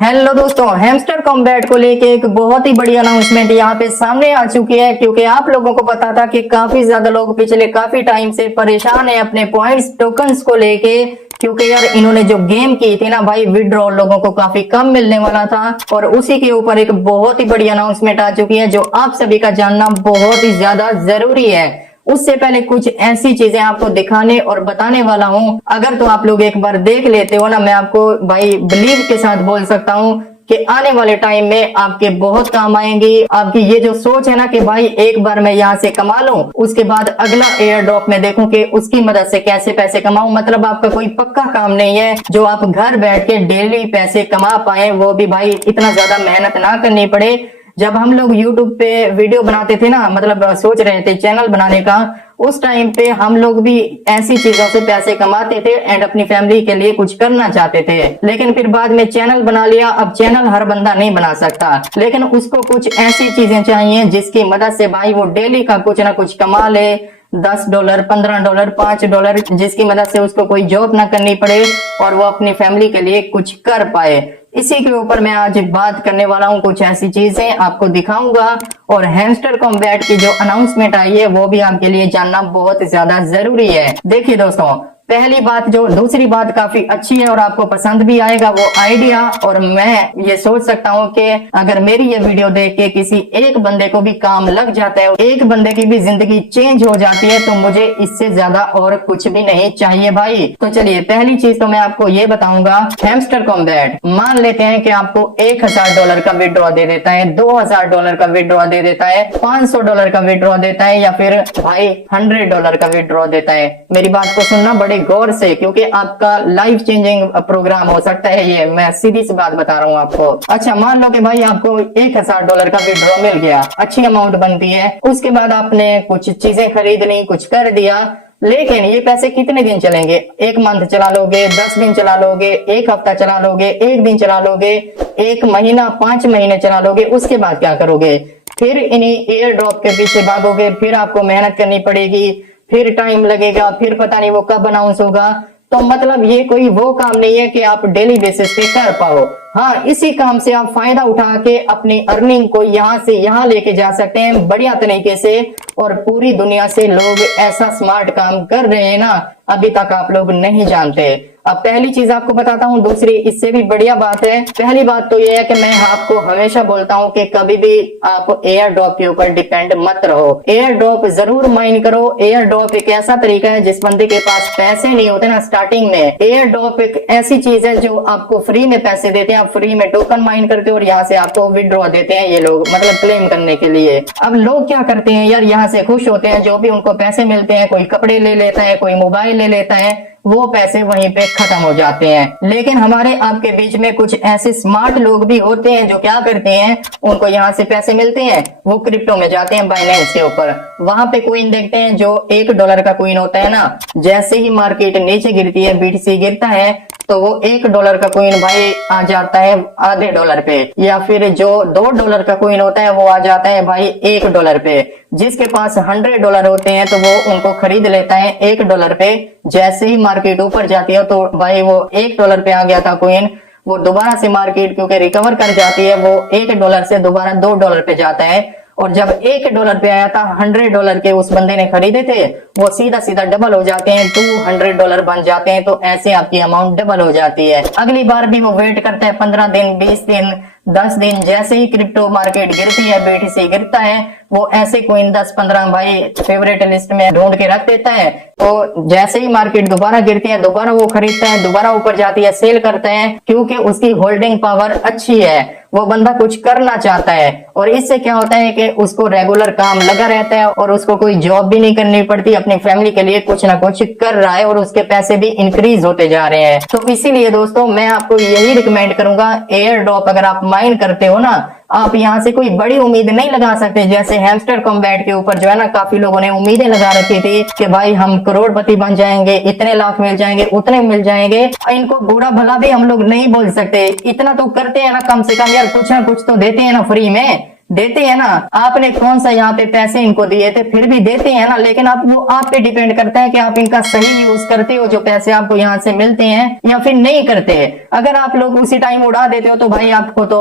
Hello दोस्तों, hamster combat को लेके एक बहुत ही बड़ी अनाउंसमेंट यहाँ पे सामने आ चुकी है। क्योंकि आप लोगों को पता था कि काफी ज्यादा लोग पिछले काफी टाइम से परेशान है अपने पॉइंट्स टोकन्स को लेके। क्योंकि यार इन्होंने जो गेम की थी ना भाई, विड्रॉल लोगों को काफी कम मिलने वाला था और उसी के ऊपर एक बहुत ही बड़ी अनाउंसमेंट आ चुकी है जो आप सभी का जानना बहुत ही ज्यादा जरूरी है। उससे पहले कुछ ऐसी चीजें आपको दिखाने और बताने वाला हूं, अगर तो आप लोग एक बार देख लेते हो ना, मैं आपको भाई बिलीव के साथ बोल सकता हूं कि आने वाले टाइम में आपके बहुत काम आएंगी। आपकी ये जो सोच है ना कि भाई एक बार मैं यहाँ से कमा लूं, उसके बाद अगला एयर ड्रॉप में देखूं कि उसकी मदद से कैसे पैसे कमाऊं, मतलब आपका कोई पक्का काम नहीं है जो आप घर बैठ के डेली पैसे कमा पाए, वो भी भाई इतना ज्यादा मेहनत ना करनी पड़े। जब हम लोग YouTube पे वीडियो बनाते थे ना, मतलब सोच रहे थे चैनल बनाने का, उस टाइम पे हम लोग भी ऐसी चीजों से पैसे कमाते थे एंड अपनी फैमिली के लिए कुछ करना चाहते थे। लेकिन फिर बाद में चैनल बना लिया। अब चैनल हर बंदा नहीं बना सकता, लेकिन उसको कुछ ऐसी चीजें चाहिए जिसकी मदद से भाई वो डेली का कुछ ना कुछ कमा ले, $10, $15, $5, जिसकी मदद से उसको कोई जॉब ना करनी पड़े और वो अपनी फैमिली के लिए कुछ कर पाए। इसी के ऊपर मैं आज बात करने वाला हूँ, कुछ ऐसी चीजें आपको दिखाऊंगा और हैमस्टर कॉम्बैट की जो अनाउंसमेंट आई है वो भी आपके लिए जानना बहुत ज्यादा जरूरी है। देखिए दोस्तों, पहली बात, जो दूसरी बात काफी अच्छी है और आपको पसंद भी आएगा, वो आइडिया। और मैं ये सोच सकता हूँ कि अगर मेरी ये वीडियो देख के किसी एक बंदे को भी काम लग जाता है, एक बंदे की भी जिंदगी चेंज हो जाती है, तो मुझे इससे ज्यादा और कुछ भी नहीं चाहिए भाई। तो चलिए, पहली चीज तो मैं आपको ये बताऊंगा, हैमस्टर कॉम्बैट मान लेते हैं कि आपको $1000 का विड्रॉ दे देता है, $2000 का विड्रॉ दे देता है, $500 का विड्रॉ देता है, या फिर भाई $100 का विड्रॉ देता है। मेरी बात को सुनना बड़े गौर से, क्योंकि आपका लाइफ चेंजिंग प्रोग्राम हो सकता है ये, मैं सीधी सी बात बता रहा हूँ आपको। अच्छा, मान लो कि भाई आपको $1000 का विड्रॉ मिल गया, अच्छी अमाउंट बनती है। उसके बाद आपने कुछ चीजें खरीद ली, कुछ कर दिया, लेकिन ये पैसे कितने दिन चलेंगे? 1 मंथ चला लोगे, 10 दिन चला लोगे, 1 हफ्ता चला लोगे, 1 दिन चला लोगे, 1 महीना, 5 महीने चला लोगे, उसके बाद क्या करोगे? फिर इन्हीं एयर ड्रॉप के पीछे भागोगे, फिर आपको मेहनत करनी पड़ेगी, फिर टाइम लगेगा, फिर पता नहीं वो कब अनाउंस होगा। तो मतलब ये कोई वो काम नहीं है कि आप डेली बेसिस पे कर पाओ। हाँ, इसी काम से आप फायदा उठा के अपनी अर्निंग को यहाँ से यहाँ लेके जा सकते हैं बढ़िया तरीके से। और पूरी दुनिया से लोग ऐसा स्मार्ट काम कर रहे हैं ना, अभी तक आप लोग नहीं जानते। अब पहली चीज आपको बताता हूँ, दूसरी इससे भी बढ़िया बात है। पहली बात तो ये है कि मैं आपको हमेशा बोलता हूँ कि कभी भी आप एयर ड्रॉप के ऊपर डिपेंड मत रहो। एयर ड्रॉप जरूर माइन करो। एयर ड्रॉप एक ऐसा तरीका है, जिस बंदे के पास पैसे नहीं होते ना स्टार्टिंग में, एयर ड्रॉप एक ऐसी चीज है जो आपको फ्री में पैसे देते हैं। आप फ्री में टोकन माइन करते हो और यहाँ से आपको विड्रॉ देते हैं ये लोग, मतलब क्लेम करने के लिए। अब लोग क्या करते हैं यार, यहाँ से खुश होते हैं, जो भी उनको पैसे मिलते हैं, कोई कपड़े ले लेता है, कोई मोबाइल ले लेता है, वो पैसे वहीं पे खत्म हो जाते हैं। लेकिन हमारे आपके बीच में कुछ ऐसे स्मार्ट लोग भी होते हैं जो क्या करते हैं, उनको यहाँ से पैसे मिलते हैं, वो क्रिप्टो में जाते हैं बाइनेंस के ऊपर, वहां पे कोइन देखते हैं जो $1 का कोइन होता है ना, जैसे ही मार्केट नीचे गिरती है, BTC गिरता है, तो वो $1 का कोइन भाई आ जाता है आधे डॉलर पे, या फिर जो $2 का कोइन होता है वो आ जाता है भाई $1 पे। जिसके पास $100 होते हैं तो वो उनको खरीद लेता है $1 पे। जैसे ही मार्केट ऊपर जाती है तो भाई वो $1 पे आ गया था कोइन, वो दोबारा से मार्केट क्योंकि रिकवर कर जाती है, वो $1 से दोबारा $2 पे जाता है। और जब $1 पे आया था, $100 के उस बंदे ने खरीदे थे, वो सीधा सीधा डबल हो जाते हैं, $200 बन जाते हैं। तो ऐसे आपकी अमाउंट डबल हो जाती है। अगली बार भी वो वेट करता है 15 दिन, 20 दिन, 10 दिन। जैसे ही क्रिप्टो मार्केट गिरती है, BTC गिरता है, वो ऐसे कोइन 10-15 भाई फेवरेट लिस्ट में ढूंढ के रख देता है। तो जैसे ही मार्केट दोबारा गिरती है, दोबारा वो खरीदता है, दोबारा ऊपर जाती है, सेल करता है, क्योंकि उसकी होल्डिंग पावर अच्छी है, वो बंदा कुछ करना चाहता है। और इससे क्या होता है कि उसको रेगुलर काम लगा रहता है और उसको कोई जॉब भी नहीं करनी पड़ती, अपनी फैमिली के लिए कुछ ना कुछ कर रहा है और उसके पैसे भी इंक्रीज होते जा रहे हैं। तो इसीलिए दोस्तों, मैं आपको यही रिकमेंड करूंगा, एयर ड्रॉप अगर आप माइन करते हो ना, आप यहाँ से कोई बड़ी उम्मीद नहीं लगा सकते। जैसे हैमस्टर कॉम्बैट के ऊपर जो है ना, काफी लोगों ने उम्मीदें लगा रखी थी कि भाई हम करोड़पति बन जाएंगे, इतने लाख मिल जाएंगे, उतने मिल जाएंगे। इनको बुरा भला भी हम लोग नहीं बोल सकते, इतना तो करते हैं ना कम से कम यार, कुछ ना कुछ तो देते हैं ना फ्री में। देते हैं ना, आपने कौन सा यहाँ पे पैसे इनको दिए थे, फिर भी देते हैं ना। लेकिन आप वो आप पे डिपेंड करता है कि आप इनका सही यूज करते हो जो पैसे आपको यहाँ से मिलते हैं या फिर नहीं करते। अगर आप लोग उसी टाइम उड़ा देते हो तो भाई आपको तो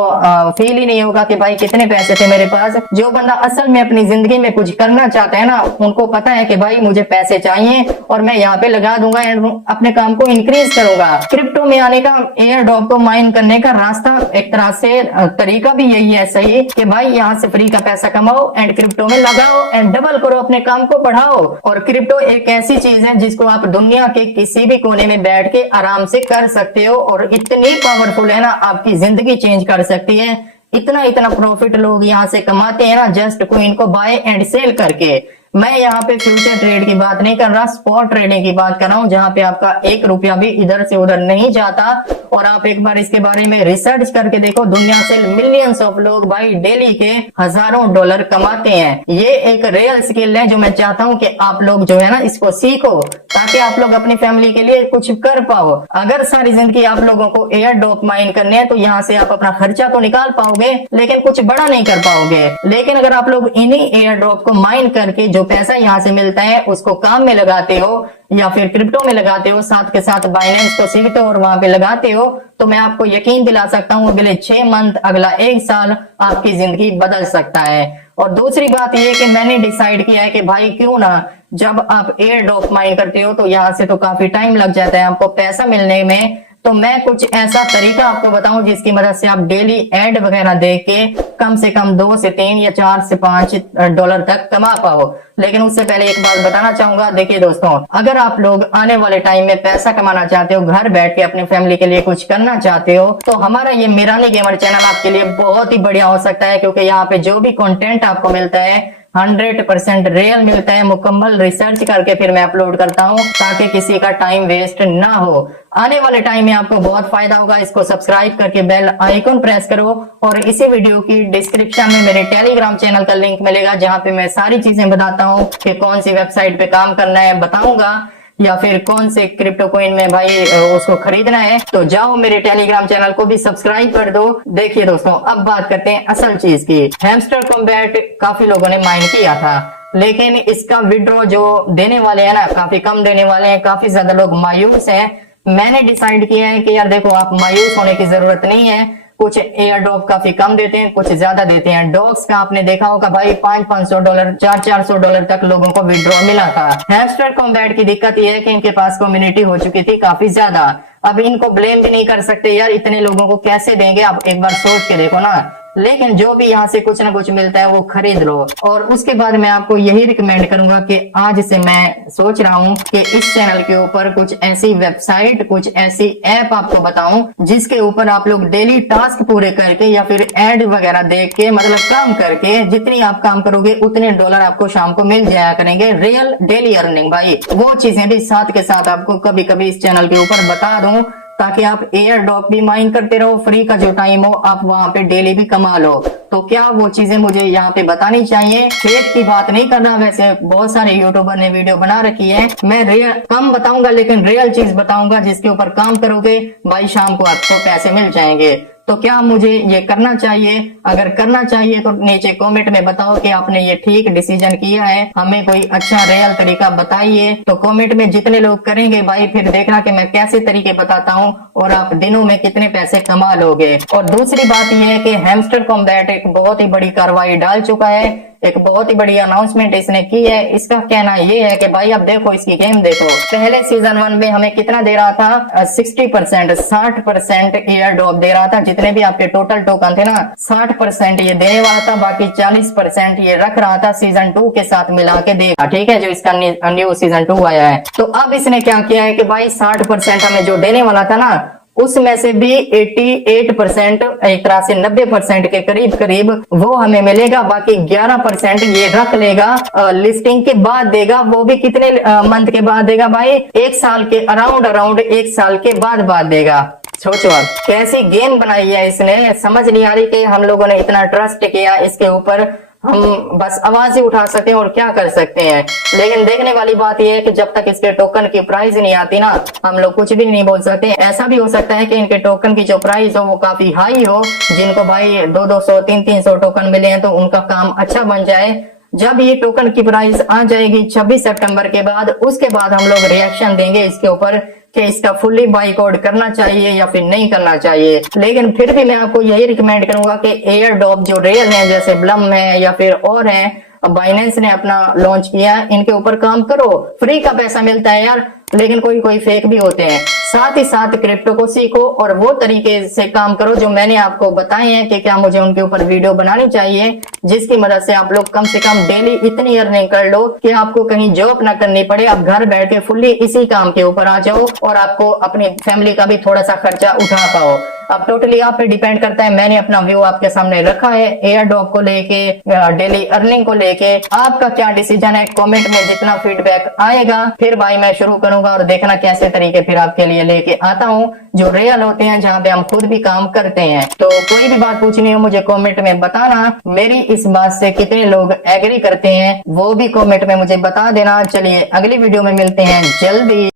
फील ही नहीं होगा कि भाई कितने पैसे थे मेरे पास। जो बंदा असल में अपनी जिंदगी में कुछ करना चाहता है ना, उनको पता है कि भाई मुझे पैसे चाहिए और मैं यहाँ पे लगा दूंगा एंड अपने काम को इंक्रीज करूंगा। क्रिप्टो में आने का, एयर ड्रॉप को माइन करने का रास्ता एक तरह से तरीका भी यही है सही कि भाई यहाँ से फ्री का पैसा कमाओ एंड क्रिप्टो में लगाओ एंड डबल करो, अपने काम को बढ़ाओ। और क्रिप्टो एक ऐसी चीज है जिसको आप दुनिया के किसी भी कोने में बैठ के आराम से कर सकते हो और इतनी पावरफुल है ना, आपकी जिंदगी चेंज कर सकती है। इतना इतना प्रॉफिट लोग यहाँ से कमाते हैं ना जस्ट कोइन को बाय एंड सेल करके। मैं यहाँ पे फ्यूचर ट्रेड की बात नहीं कर रहा, स्पॉट ट्रेडिंग की बात कर रहा हूँ, जहाँ पे आपका 1 रुपया भी इधर से उधर नहीं जाता। और आप एक बार इसके बारे में रिसर्च करके देखो, दुनिया से मिलियंस ऑफ लोग भाई डेली के हजारों डॉलर कमाते हैं। ये एक रियल स्किल है जो मैं चाहता हूँ कि आप लोग जो है ना इसको सीखो, ताकि आप लोग अपनी फैमिली के लिए कुछ कर पाओ। अगर सारी जिंदगी आप लोगों को एयर ड्रॉप माइन करने हैं तो यहाँ से आप अपना खर्चा तो निकाल पाओगे लेकिन कुछ बड़ा नहीं कर पाओगे। लेकिन अगर आप लोग इन्हीं एयर ड्रॉप को माइन करके जो पैसा यहाँ से मिलता है उसको काम में लगाते हो या फिर क्रिप्टो में लगाते हो, साथ के साथ बाइनेंस को सीखते हो और वहां पे लगाते हो, तो मैं आपको यकीन दिला सकता हूँ अगले 6 मंथ, अगला 1 साल आपकी जिंदगी बदल सकता है। और दूसरी बात ये कि मैंने डिसाइड किया है कि भाई क्यों ना, जब आप एयर ड्रॉप माइन करते हो तो यहाँ से तो काफी टाइम लग जाता है आपको पैसा मिलने में, तो मैं कुछ ऐसा तरीका आपको बताऊं जिसकी मदद से आप डेली एड वगैरह देख के कम से कम 2 से 3 या 4 से 5 डॉलर तक कमा पाओ। लेकिन उससे पहले एक बात बताना चाहूंगा, देखिए दोस्तों, अगर आप लोग आने वाले टाइम में पैसा कमाना चाहते हो, घर बैठ के अपनी फैमिली के लिए कुछ करना चाहते हो, तो हमारा ये मीरानी गेमर चैनल आपके लिए बहुत ही बढ़िया हो सकता है। क्योंकि यहाँ पे जो भी कंटेंट आपको मिलता है 100% रियल मिलता है, मुकम्मल रिसर्च करके फिर मैं अपलोड करता हूँ ताकि किसी का टाइम वेस्ट ना हो। आने वाले टाइम में आपको बहुत फायदा होगा। इसको सब्सक्राइब करके बेल आइकन प्रेस करो और इसी वीडियो की डिस्क्रिप्शन में मेरे टेलीग्राम चैनल का लिंक मिलेगा, जहाँ पे मैं सारी चीजें बताता हूँ कि कौन सी वेबसाइट पे काम करना है बताऊंगा या फिर कौन से क्रिप्टो कॉइन में भाई उसको खरीदना है। तो जाओ मेरे टेलीग्राम चैनल को भी सब्सक्राइब कर दो। देखिए दोस्तों, अब बात करते हैं असल चीज की। हैमस्टर कॉम्बैट काफी लोगों ने माइन किया था, लेकिन इसका विड्रॉ जो देने वाले हैं ना काफी कम देने वाले हैं, काफी ज्यादा लोग मायूस हैं। मैंने डिसाइड किया है कि यार देखो, आप मायूस होने की जरूरत नहीं है। कुछ एयर ड्रॉप काफी कम देते हैं, कुछ ज्यादा देते हैं। डॉग्स का आपने देखा होगा भाई 500-500 डॉलर, 400-400 डॉलर तक लोगों को विड्रॉ मिला था। हैमस्टर कॉम्बैट की दिक्कत यह है कि इनके पास कम्युनिटी हो चुकी थी काफी ज्यादा। अब इनको ब्लेम भी नहीं कर सकते, यार इतने लोगों को कैसे देंगे, आप एक बार सोच के देखो ना। लेकिन जो भी यहाँ से कुछ ना कुछ मिलता है वो खरीद लो। और उसके बाद मैं आपको यही रिकमेंड करूंगा कि आज से मैं सोच रहा हूँ कि इस चैनल के ऊपर कुछ ऐसी वेबसाइट, कुछ ऐसी ऐप आपको बताऊं जिसके ऊपर आप लोग डेली टास्क पूरे करके या फिर एड वगैरह देख के, मतलब काम करके, जितनी आप काम करोगे उतने डॉलर आपको शाम को मिल जाया करेंगे। रियल डेली अर्निंग भाई, वो चीजें भी साथ के साथ आपको कभी कभी इस चैनल के ऊपर बता दूं ताकि आप एयर ड्रॉप भी माइन करते रहो, फ्री का जो टाइम हो आप वहां पे डेली भी कमा लो। तो क्या वो चीजें मुझे यहाँ पे बतानी चाहिए। खेत की बात नहीं करना, वैसे बहुत सारे यूट्यूबर ने वीडियो बना रखी है। मैं रियल कम बताऊंगा लेकिन रियल चीज बताऊंगा जिसके ऊपर काम करोगे भाई शाम को आपको पैसे मिल जाएंगे। तो क्या मुझे ये करना चाहिए? अगर करना चाहिए तो नीचे कमेंट में बताओ कि आपने ये ठीक डिसीजन किया है। हमें कोई अच्छा रियल तरीका बताइए। तो कमेंट में जितने लोग करेंगे भाई, फिर देखना कि मैं कैसे तरीके बताता हूँ और आप दिनों में कितने पैसे कमा लोगे। और दूसरी बात यह है कि हैमस्टर कॉम्बैट एक बहुत ही बड़ी कार्रवाई डाल चुका है, एक बहुत ही बड़ी अनाउंसमेंट इसने की है। इसका कहना ये है कि भाई अब देखो, इसकी गेम देखो। पहले सीजन 1 में हमें कितना दे रहा था? 60% एयर ड्रॉप दे रहा था। जितने भी आपके टोटल टोकन थे ना, 60% ये देने वाला था, बाकी 40% ये रख रहा था सीजन 2 के साथ मिला के देगा। ठीक है, जो इसका न्यू सीजन 2 आया है। तो अब इसने क्या किया है कि भाई 60% हमें जो देने वाला था ना, उसमें से भी 88%, एक तरह से 90% के करीब करीब वो हमें मिलेगा। बाकी 11% ये रख लेगा, लिस्टिंग के बाद देगा। वो भी कितने मंथ के बाद देगा भाई? 1 साल के अराउंड 1 साल के बाद देगा। सोचो अब कैसी गेम बनाई है इसने, समझ नहीं आ रही कि हम लोगों ने इतना ट्रस्ट किया इसके ऊपर। हम बस आवाज ही उठा सकते हैं और क्या कर सकते हैं। लेकिन देखने वाली बात यह है कि जब तक इसके टोकन की प्राइस नहीं आती ना, हम लोग कुछ भी नहीं बोल सकते। ऐसा भी हो सकता है कि इनके टोकन की जो प्राइस हो वो काफी हाई हो, जिनको भाई 200 300 टोकन मिले हैं तो उनका काम अच्छा बन जाए। जब ये टोकन की प्राइस आ जाएगी 26 सितंबर के बाद, उसके बाद हम लोग रिएक्शन देंगे इसके ऊपर कि इसका फुल्ली बाइकआउट करना चाहिए या फिर नहीं करना चाहिए। लेकिन फिर भी मैं आपको यही रिकमेंड करूंगा कि एयर ड्रॉप जो रियल है, जैसे ब्लम है या फिर और है, बाइनेंस ने अपना लॉन्च किया, इनके ऊपर काम करो। फ्री का पैसा मिलता है यार, लेकिन कोई कोई फेक भी होते हैं। साथ ही साथ क्रिप्टो को सीखो और वो तरीके से काम करो जो मैंने आपको बताए हैं कि क्या मुझे उनके ऊपर वीडियो बनानी चाहिए, जिसकी मदद से आप लोग कम से कम डेली इतनी अर्निंग कर लो कि आपको कहीं जॉब ना करनी पड़े। आप घर बैठ के फुल्ली इसी काम के ऊपर आ जाओ और आपको अपनी फैमिली का भी थोड़ा सा खर्चा उठा पाओ। अब टोटली आप पे डिपेंड करता है। मैंने अपना व्यू आपके सामने रखा है एयर ड्रॉप को लेके, डेली अर्निंग को लेके। आपका क्या डिसीजन है, कमेंट में जितना फीडबैक आएगा फिर भाई मैं शुरू करूंगा और देखना कैसे तरीके फिर आपके लिए लेके आता हूँ जो रियल होते हैं, जहाँ पे हम खुद भी काम करते हैं। तो कोई भी बात पूछनी हो मुझे कमेंट में बताना। मेरी इस बात से कितने लोग एग्री करते हैं वो भी कमेंट में मुझे बता देना। चलिए अगली वीडियो में मिलते हैं जल्दी।